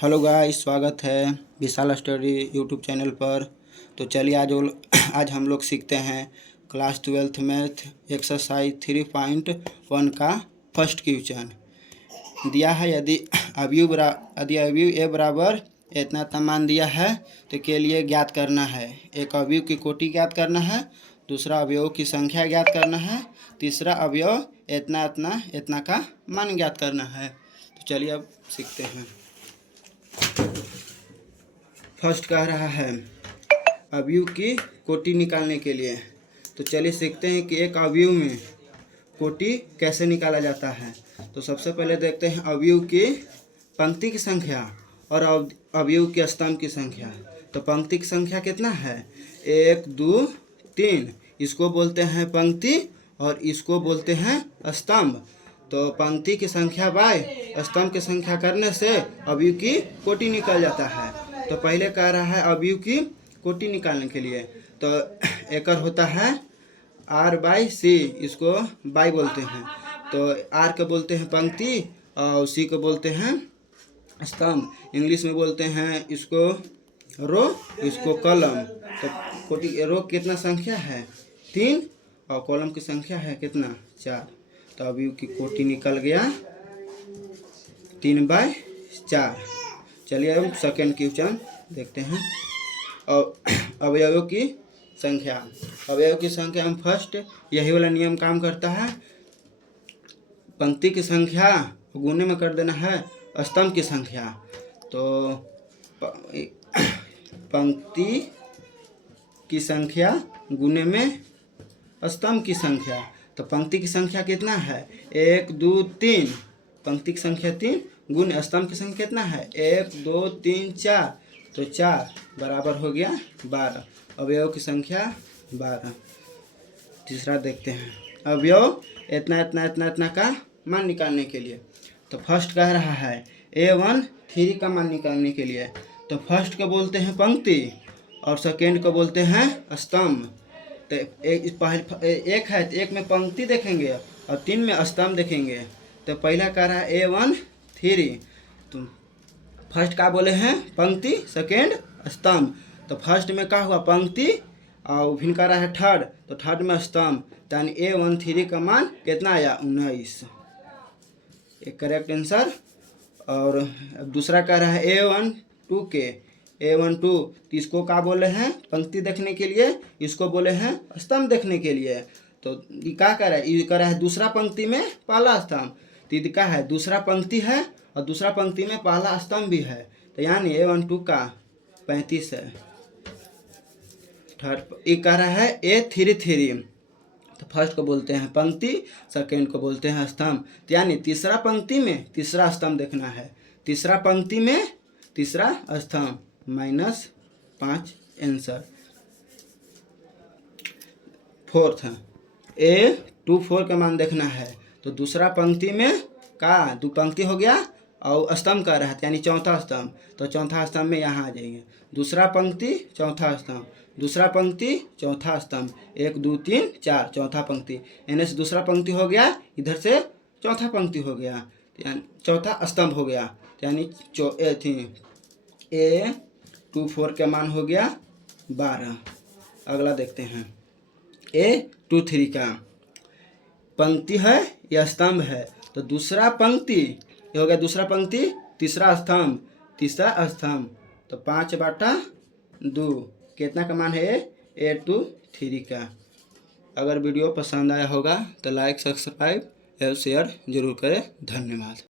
Hello guys, स्वागत है विशाल study YouTube channel पर। तो चलिए आज हम लोग सीखते हैं क्लास 12th मैथ एक्सरसाइज 3.1 का फर्स्ट क्वेश्चन। दिया है यदि अवयव ए बराबर इतना मान दिया है तो के लिए ज्ञात करना है। एक अवयव की कोटि ज्ञात करना है, दूसरा अवयव की संख्या ज्ञात करना है, तीसरा अवयव इतना इतना इतना का मान ज्ञात करना है। तो चलिए अब सीखते हैं। फर्स्ट कह रहा है अवयव की कोटि निकालने के लिए। तो चलिए सीखते हैं कि एक अवयव में कोटि कैसे निकाला जाता है। तो सबसे पहले देखते हैं अवयव की पंक्ति की संख्या और अवयव के स्तंभ की संख्या। तो पंक्ति की संख्या कितना है? 1 2 3। इसको बोलते हैं पंक्ति और इसको बोलते हैं स्तंभ। तो पंक्ति की संख्या बाय स्तंभ की संख्या करने से अवयव की कोटि निकल जाता है। तो पहले कह रहा है अवयव की कोटि निकालने के लिए। तो एकड़ होता है R/C, इसको बाई बोलते हैं। तो R को बोलते हैं पंक्ति और C को बोलते हैं स्तंभ। इंग्लिश में बोलते हैं इसको रो, इसको कॉलम। तो कोटि रो कितना संख्या है? 3 और कॉलम की संख्या है कितना? 4। तो अवयव की कोटि निकल गया 3/4। चलिए अब सेकेंड क्वेश्चन देखते हैं। और अवयवों की संख्या, अवयव की संख्या हम फर्स्ट यही वाला नियम काम करता है। पंक्ति की संख्या गुणे में कर देना है स्तंभ की संख्या। तो पंक्ति की संख्या गुणे में स्तंभ की संख्या। तो पंक्ति की संख्या कितना है? 1 2 3। पंक्ति की संख्या 3 गुण स्तंभ की संख्या कितना है? 1 2 3 4। तो 4 बराबर हो गया 12। अवयव की संख्या 12। तीसरा देखते हैं अवयव इतना इतना इतना इतना का मान निकालने के लिए। तो फर्स्ट कह रहा है A1 3 का मान निकालने के लिए। तो फर्स्ट को बोलते हैं पंक्ति और सेकेंड को बोलते हैं स्तंभ। तो एक है तो एक में पंक्ति देखेंगे और 3 में स्तंभ देखेंगे। तो पहला कह रहा है A1 3। तो फर्स्ट का बोले हैं पंक्ति, सेकेंड स्तंभ। तो फर्स्ट में क्या हुआ? पंक्ति और फिर कह रहा है थर्ड, तो थर्ड में स्तंभ। यानी A1 3 का मान कितना आया? 19। एक करेक्ट आंसर। और अब दूसरा कह रहा है A1 2 के। A1 2 इसको क्या बोले हैं? पंक्ति देखने के लिए, इसको बोले हैं स्तंभ देखने के लिए। तो ये क्या कर रहा है? ये कर रहा है दूसरा पंक्ति में पहला स्तंभ। तो ये क्या है? दूसरा पंक्ति है और दूसरा पंक्ति में पहला स्तंभ भी है। तो यानी A1 2 का 35 है। थर्ड ये कह रहा है A3 3। तो फर्स्ट को बोलते हैं पंक्ति, सेकेंड को बोलते हैं स्तंभ। तो यानी तीसरा पंक्ति में तीसरा स्तंभ देखना है, तीसरा पंक्ति में तीसरा स्तंभ। -5 आंसर। फोर्थ A2 4 का मान देखना है। तो दूसरा पंक्ति में का दो पंक्ति हो गया और स्तंभ का रहा, यानी चौथा स्तंभ। तो चौथा स्तंभ में यहाँ आ जाएंगे। दूसरा पंक्ति चौथा स्तंभ, दूसरा पंक्ति चौथा स्तंभ। 1 2 3 4 चौथा पंक्ति। यानी से दूसरा पंक्ति हो गया, इधर से चौथा पंक्ति हो गया, यानी चौथा स्तंभ हो गया। यानी A2 4 का मान हो गया 12। अगला देखते हैं A2 3 का। पंक्ति है या स्तंभ है? तो दूसरा पंक्ति ये हो गया, दूसरा पंक्ति तीसरा स्तंभ, तीसरा स्तंभ। तो 5/2 कितना का मान है? A2 3 का। अगर वीडियो पसंद आया होगा तो लाइक सब्सक्राइब और शेयर जरूर करें। धन्यवाद।